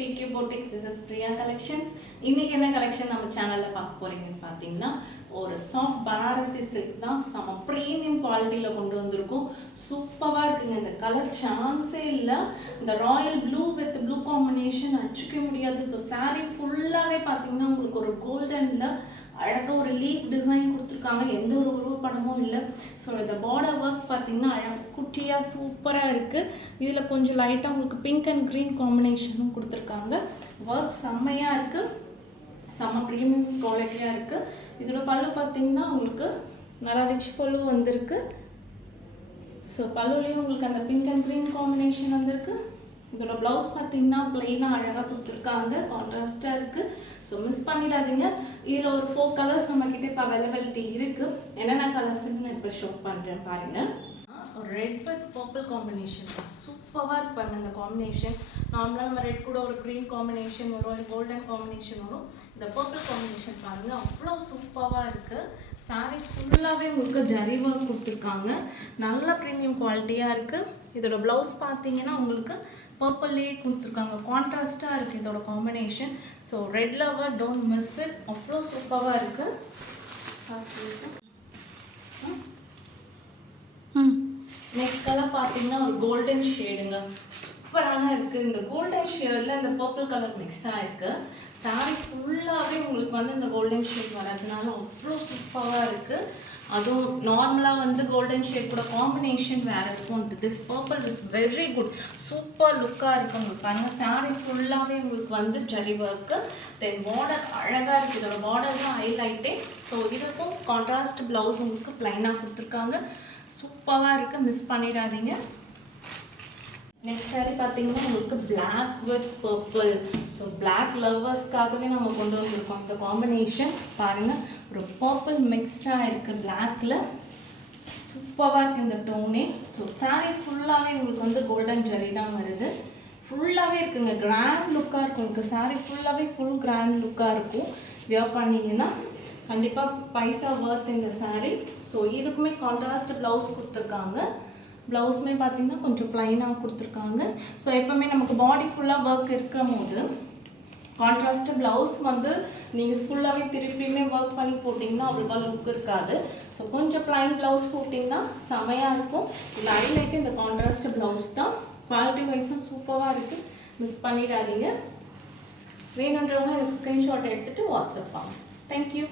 PQ Boutiques. This is Priya Collections. இன்னைக்கு என்ன collection நம்ம சேனல்ல பார்க்க போறீங்கன்னு பாத்தீங்கன்னா ஒரு சாஃப்ட் பனாரசி சில்க் தான் செம பிரீமியம் குவாலிட்டில கொண்டு வந்திருக்கோம். சூப்பரா இருக்குங்க. இந்த கலர் சான்ஸே இல்ல. இந்த Royal blue with blue combination அடிச்சுக்க முடியாது. ஸோ saree ஃபுல்லாவே பாத்தீங்கன்னா உங்களுக்கு ஒரு கோல்டன்ல அழகாக ஒரு லீஃப் டிசைன் கொடுத்துருக்காங்க. எந்த ஒரு உருவப்படமும் இல்லை. ஸோ இந்த பார்டர் ஒர்க் பார்த்தீங்கன்னா அழகாக குட்டியாக சூப்பராக இருக்குது. இதில் கொஞ்சம் லைட்டாக உங்களுக்கு பிங்க் அண்ட் க்ரீன் காம்பினேஷனும் கொடுத்துருக்காங்க. ஒர்க் செம்மையாக இருக்குது, செம்ம ப்ரீமியம் குவாலிட்டியாக இருக்குது. இதோட பல்லு பார்த்தீங்கன்னா உங்களுக்கு நல்லா ரிச் பல்லு வந்திருக்கு. ஸோ பல்லுலேயும் உங்களுக்கு அந்த பிங்க் அண்ட் க்ரீன் காம்பினேஷன் வந்திருக்கு. இதோட ப்ளவுஸ் பார்த்தீங்கன்னா பிளெயினாக அழகாக கொடுத்துருக்காங்க, கான்ட்ராஸ்டாக இருக்குது. ஸோ மிஸ் பண்ணிடாதீங்க. இதில் ஒரு 4 கலர்ஸ் நம்மக்கிட்ட இப்போ அவைலபிலிட்டி இருக்குது. என்னென்ன கலர்ஸ்ன்னு நான் இப்போ ஷோ பண்ணுறேன் பாருங்கள். ஒரு ரெட் வித் பர்பிள் காம்பினேஷன் சூப்பராக இருப்பாங்க. இந்த காம்பினேஷன் நார்மலாக நம்ம ரெட் கூட ஒரு க்ரீன் காம்பினேஷன் வரும், ஒரு கோல்டன் காம்பினேஷன் வரும். இந்த பர்பிள் காம்பினேஷன் பாருங்கள், அவ்வளோ சூப்பராக இருக்குது. சாரீ ஃபுல்லாகவே உங்களுக்கு ஜரி ஒர்க் கொடுத்துருக்காங்க. நல்ல ப்ரீமியம் குவாலிட்டியாக இருக்குது. இதோட ப்ளவுஸ் பார்த்தீங்கன்னா உங்களுக்கு பர்பிள்லேயே கொடுத்துருக்காங்க, கான்ட்ராஸ்டாக இருக்குது இதோட combination. So red lover don't miss it, அவ்வளோ சூப்பராக இருக்குது. நெக்ஸ்ட் கலர் பார்த்தீங்கன்னா ஒரு கோல்டன் ஷேடுங்க, சூப்பரான இருக்குது. இந்த கோல்டன் ஷேடில் இந்த பர்பிள் கலர் மிக்ஸ் ஆகிருக்கு. சாரீ ஃபுல்லாகவே உங்களுக்கு வந்து இந்த கோல்டன் ஷேட் வரதுனால அவ்வளோ சூப்பராக இருக்குது. அதுவும் நார்மலாக வந்து கோல்டன் ஷேட் கூட காம்பினேஷன் வேறு இருக்கும். This purple is very good, super லுக்காக இருக்குது. உங்களுக்கு பாருங்கள், சாரீ ஃபுல்லாகவே உங்களுக்கு வந்து ஜரி ஒர்க்கு. தென் பார்டர் அழகாக இருக்குது. இதோட பார்டர் தான் ஹைலைட்டே. ஸோ இதுக்கும் கான்ட்ராஸ்ட் ப்ளவுஸ் உங்களுக்கு ப்ளைனாக கொடுத்துருக்காங்க. சூப்பராக இருக்குது, மிஸ் பண்ணிடாதீங்க. நெக்ஸ்ட் சாரீ பார்த்தீங்கன்னா உங்களுக்கு black with purple. So black லவ்வர்ஸ்க்காகவே நம்ம கொண்டு வந்திருக்கோம் இந்த காம்பினேஷன். பாருங்கள், ஒரு பர்பிள் மிக்ஸ்டாக இருக்குது பிளாக்ல. சூப்பராக இருக்குது இந்த டோனே. ஸோ சாரீ ஃபுல்லாகவே உங்களுக்கு வந்து கோல்டன் ஜரி தான் வருது. ஃபுல்லாகவே இருக்குங்க, கிராண்ட் லுக்காக இருக்கும். உங்களுக்கு சாரீ ஃபுல்லாகவே ஃபுல் கிராண்ட் லுக்காக இருக்கும். வியர் பண்ணிங்கன்னா கண்டிப்பாக பைசா ஒர்த் இந்த சாரீ. ஸோ இதுக்குமே கான்ட்ராஸ்ட் ப்ளவுஸ் கொடுத்துருக்காங்க. ப்ளவுஸுமே பார்த்தீங்கன்னா கொஞ்சம் ப்ளைனாக கொடுத்துருக்காங்க. ஸோ எப்போவுமே நமக்கு பாடி ஃபுல்லாக ஒர்க் இருக்கும் போது கான்ட்ராஸ்ட்டு ப்ளவுஸ் வந்து நீங்கள் ஃபுல்லாகவே திருப்பியுமே ஒர்க் பண்ணி போட்டிங்கன்னா அவ்வளோவா லுக் இருக்காது. ஸோ கொஞ்சம் ப்ளைன் ப்ளவுஸ் போட்டிங்கன்னா செமையாக இருக்கும். இதில் ஹைலைட்டு இந்த கான்ட்ராஸ்ட் ப்ளவுஸ் தான். குவாலிட்டி வைஸும் சூப்பராக இருக்குது, மிஸ் பண்ணிடாதீங்க. வேணுன்றவங்க எனக்கு ஸ்க்ரீன்ஷாட் எடுத்துகிட்டு வாட்ஸ்அப் பண்ணுங்க. தேங்க்யூ.